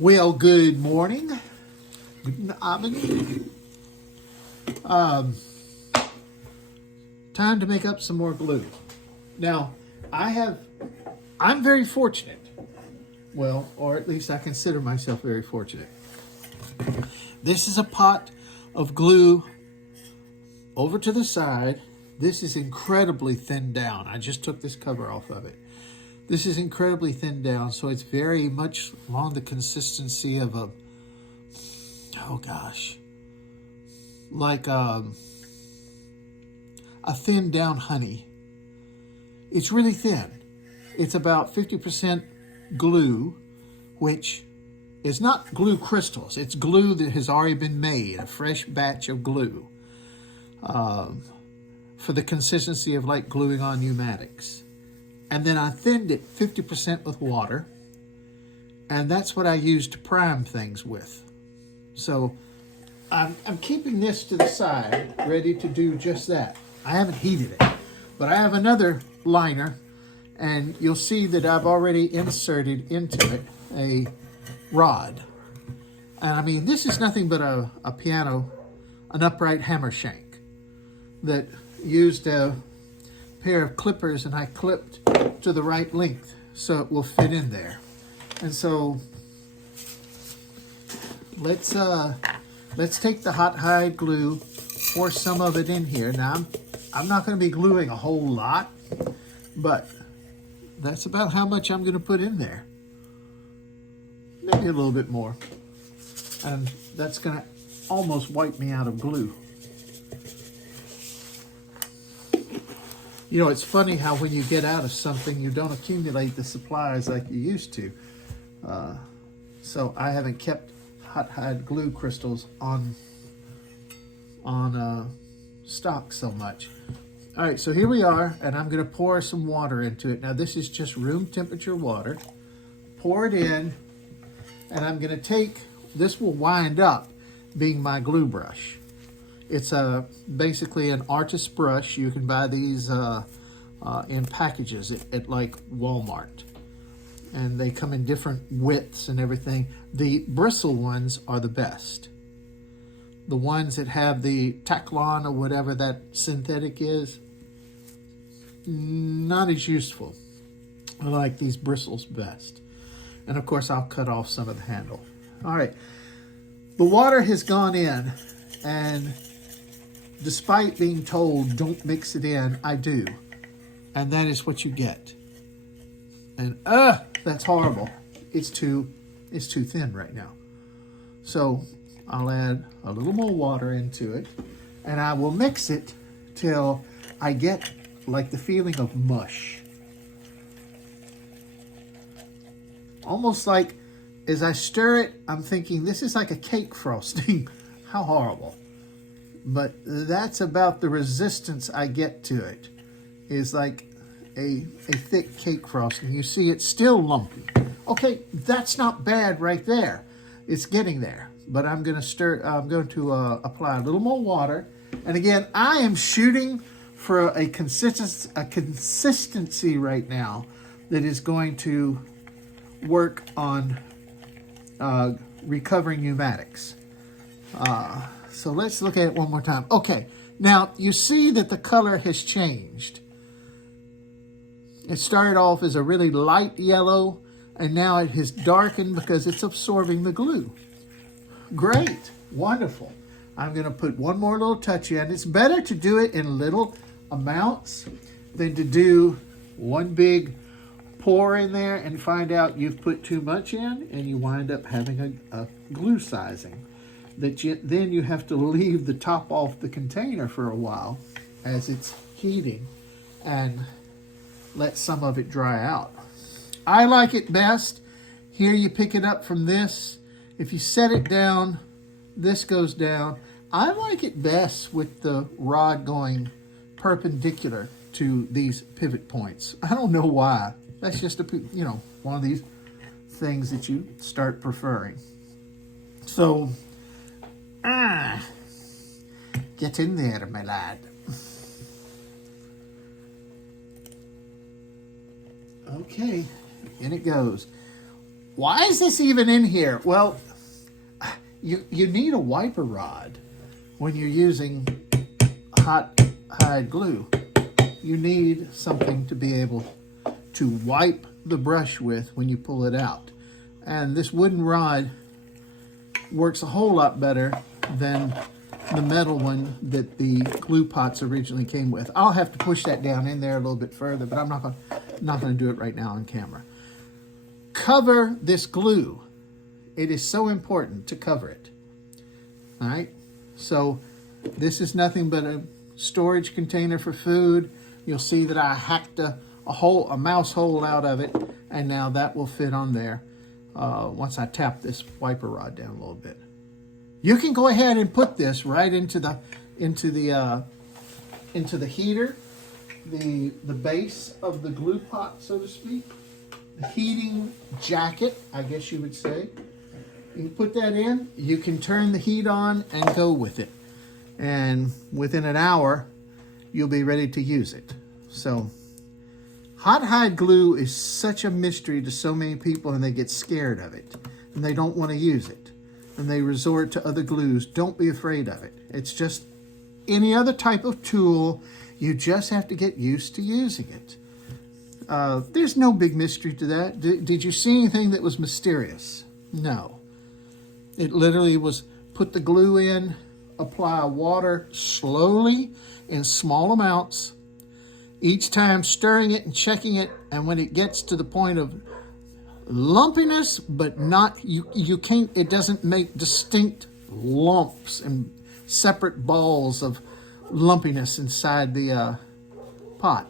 Well, good morning. Guten Abend. Um, Time to make up some more glue. Now, I'm very fortunate. Well, or at least I consider myself very fortunate. This is a pot of glue over to the side. This is incredibly thinned down. I just took this cover off of it. This is incredibly thinned down, so it's very much along the consistency of like a thinned down honey. It's really thin. It's about 50% glue, which is not glue crystals. It's glue that has already been made, a fresh batch of glue, for the consistency of like gluing on pneumatics. And then I thinned it 50% with water, and that's what I use to prime things with. So I'm keeping this to the side, ready to do just that. I haven't heated it, but I have another liner, and you'll see that I've already inserted into it a rod. And I mean, this is nothing but an upright hammer shank that used a pair of clippers, and I clipped to the right length so it will fit in there. And so let's take the hot hide glue, pour some of it in here. Now I'm not going to be gluing a whole lot, but that's about how much I'm going to put in there. Maybe a little bit more. And that's going to almost wipe me out of glue. You know, it's funny how when you get out of something, you don't accumulate the supplies like you used to. So I haven't kept hot hide glue crystals on stock so much. All right, so here we are, and I'm going to pour some water into it. Now this is just room temperature water. Pour it in, and I'm going to take, this will wind up being my glue brush. It's basically an artist brush. You can buy these in packages at like Walmart. And they come in different widths and everything. The bristle ones are the best. The ones that have the Taklon or whatever that synthetic is, not as useful. I like these bristles best. And of course, I'll cut off some of the handle. All right, the water has gone in, and despite being told don't mix it in, I do. And that is what you get. And that's horrible. It's too thin right now. So I'll add a little more water into it, and I will mix it till I get like the feeling of mush. Almost like as I stir it, I'm thinking this is like a cake frosting. How horrible. But that's about the resistance I get to it. Is like a thick cake frosting. You see it's still lumpy. Okay, that's not bad right there. It's getting there. But I'm going to apply a little more water. And again, I am shooting for a consistency right now that is going to work on recovering pneumatics. So let's look at it one more time. Okay, now you see that the color has changed. It started off as a really light yellow, and now it has darkened because it's absorbing the glue. Great, wonderful. I'm going to put one more little touch in. It's better to do it in little amounts than to do one big pour in there and find out you've put too much in, and you wind up having a glue sizing. Then you have to leave the top off the container for a while as it's heating and let some of it dry out. I like it best. Here you pick it up from this. If you set it down, this goes down. I like it best with the rod going perpendicular to these pivot points. I don't know why. That's just one of these things that you start preferring. So, get in there, my lad. Okay, in it goes. why is this even in here? Well, you need a wiper rod when you're using hot hide glue. You need something to be able to wipe the brush with when you pull it out. And this wooden rod works a whole lot better than the metal one that the glue pots originally came with. I'll have to push that down in there a little bit further, but I'm not going to do it right now on camera. Cover this glue. It is so important to cover it. All right, so this is nothing but a storage container for food. You'll see that I hacked a mouse hole out of it, and now that will fit on there once I tap this wiper rod down a little bit. You can go ahead and put this right into the heater, the base of the glue pot, so to speak, the heating jacket, I guess you would say. You put that in, you can turn the heat on and go with it. And within an hour, you'll be ready to use it. So, hot hide glue is such a mystery to so many people, and they get scared of it. And they don't want to use it. And they resort to other glues. Don't be afraid of it. It's just any other type of tool. You just have to get used to using it. There's no big mystery to that. Did you see anything that was mysterious? No. It literally was put the glue in, apply water slowly in small amounts, each time stirring it and checking it, and when it gets to the point of lumpiness, but not, you can't, it doesn't make distinct lumps and separate balls of lumpiness inside the pot.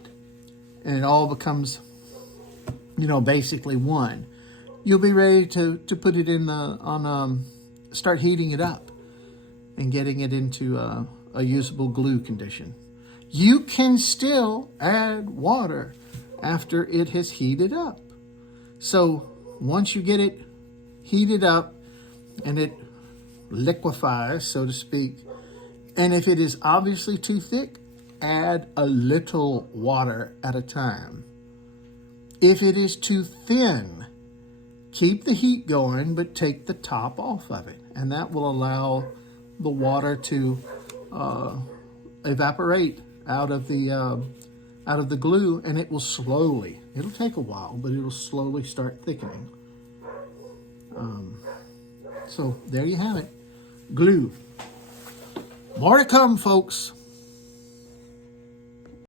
And it all becomes, basically one. You'll be ready to put it in start heating it up and getting it into a usable glue condition. You can still add water after it has heated up. So once you get it heated up and it liquefies, so to speak, and if it is obviously too thick, add a little water at a time. If it is too thin, keep the heat going, but take the top off of it. And that will allow the water to evaporate out of the glue, and it will slowly, it'll take a while, but it'll slowly start thickening. So there you have it. Glue. More to come, folks.